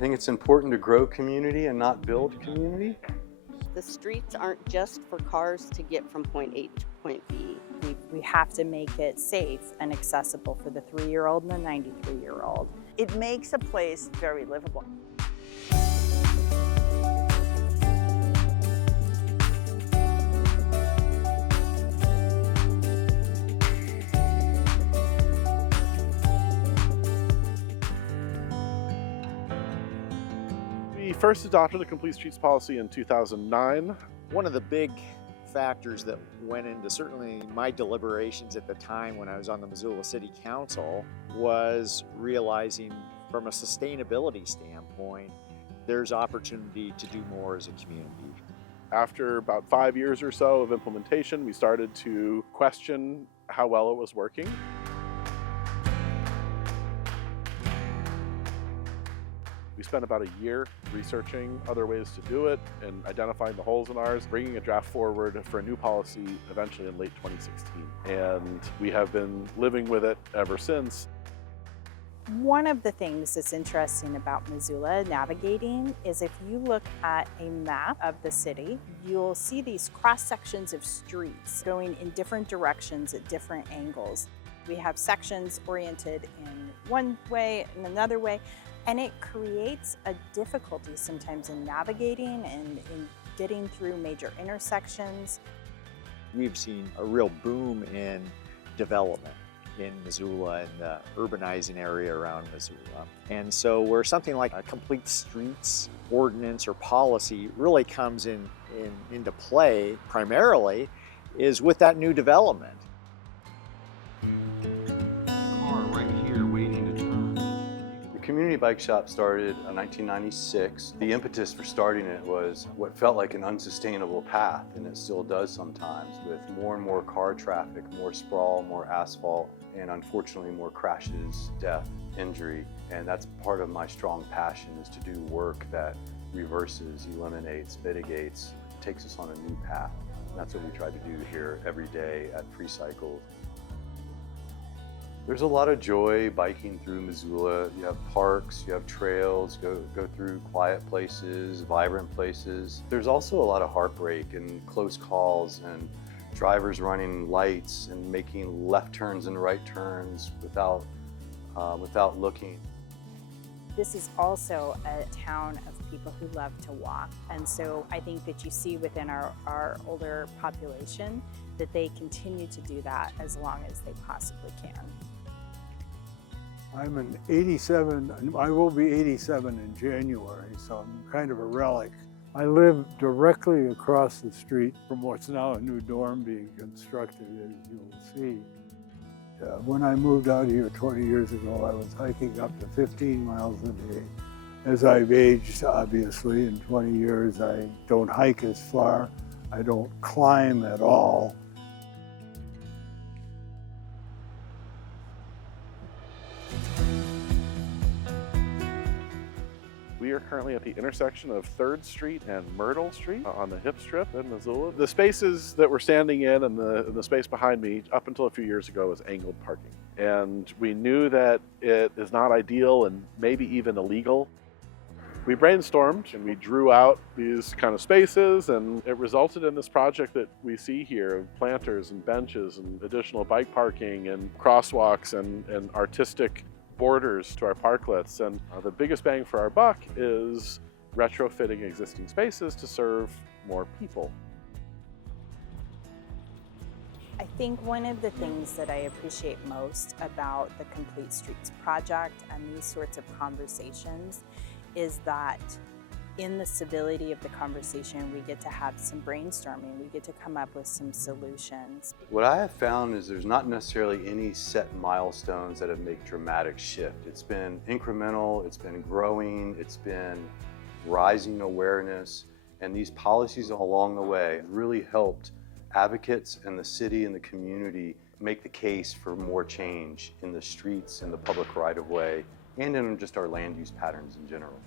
think it's important to grow community and not build community. The streets aren't just for cars to get from point A to point B. We have to make it safe and accessible for the 3-year-old and the 93-year-old. It makes a place very livable. We first adopted a complete streets policy in 2009. One of the big factors that went into certainly my deliberations at the time when I was on the Missoula City Council was realizing from a sustainability standpoint, there's opportunity to do more as a community. After about 5 years or so of implementation, we started to question how well it was working. We spent about a year researching other ways to do it and identifying the holes in ours, bringing a draft forward for a new policy eventually in late 2016. And we have been living with it ever since. One of the things that's interesting about Missoula navigating is if you look at a map of the city, you'll see these cross sections of streets going in different directions at different angles. We have sections oriented in one way and another way. And it creates a difficulty sometimes in navigating and in getting through major intersections. We've seen a real boom in development in Missoula and the urbanizing area around Missoula. And so where something like a complete streets ordinance or policy really comes into play primarily is with that new development. The community bike shop started in 1996. The impetus for starting it was what felt like an unsustainable path, and it still does sometimes, with more and more car traffic, more sprawl, more asphalt, and unfortunately more crashes, death, injury. And that's part of my strong passion, is to do work that reverses, eliminates, mitigates, takes us on a new path. And that's what we try to do here every day at Free Cycles. There's a lot of joy biking through Missoula. You have parks, you have trails, go through quiet places, vibrant places. There's also a lot of heartbreak and close calls and drivers running lights and making left turns and right turns without looking. This is also a town of people who love to walk. And so I think that you see within our older population that they continue to do that as long as they possibly can. I'm an 87, I will be 87 in January, so I'm kind of a relic. I live directly across the street from what's now a new dorm being constructed, as you'll see. When I moved out here 20 years ago, I was hiking up to 15 miles a day. As I've aged, obviously, in 20 years, I don't hike as far. I don't climb at all. We are currently at the intersection of 3rd Street and Myrtle Street on the hip strip in Missoula. The spaces that we're standing in and the space behind me up until a few years ago was angled parking. And we knew that it is not ideal and maybe even illegal. We brainstormed and we drew out these kind of spaces, and it resulted in this project that we see here of planters and benches and additional bike parking and crosswalks and artistic borders to our parklets. And the biggest bang for our buck is retrofitting existing spaces to serve more people. I think one of the things that I appreciate most about the Complete Streets project and these sorts of conversations is that in the civility of the conversation, we get to have some brainstorming, we get to come up with some solutions. What I have found is there's not necessarily any set milestones that have made dramatic shift. It's been incremental, it's been growing, it's been rising awareness, and these policies along the way really helped advocates and the city and the community make the case for more change in the streets, in the public right-of-way, and in just our land use patterns in general.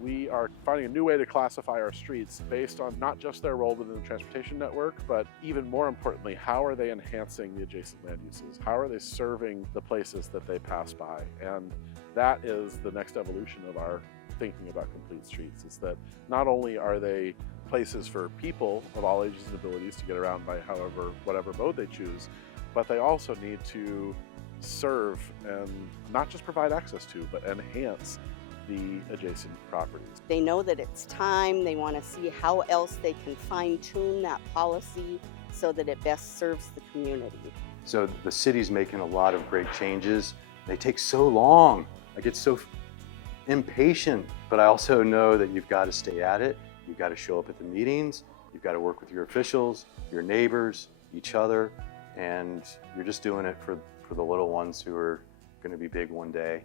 We are finding a new way to classify our streets based on not just their role within the transportation network, but even more importantly, how are they enhancing the adjacent land uses? How are they serving the places that they pass by? And that is the next evolution of our thinking about complete streets is that not only are they places for people of all ages and abilities to get around by whatever mode they choose, but they also need to serve and not just provide access to, but enhance the adjacent properties. They know that it's time. They want to see how else they can fine-tune that policy so that it best serves the community. So the city's making a lot of great changes. They take so long. I get so impatient, but I also know that you've got to stay at it. You've got to show up at the meetings. You've got to work with your officials, your neighbors, each other, and you're just doing it for the little ones who are going to be big one day.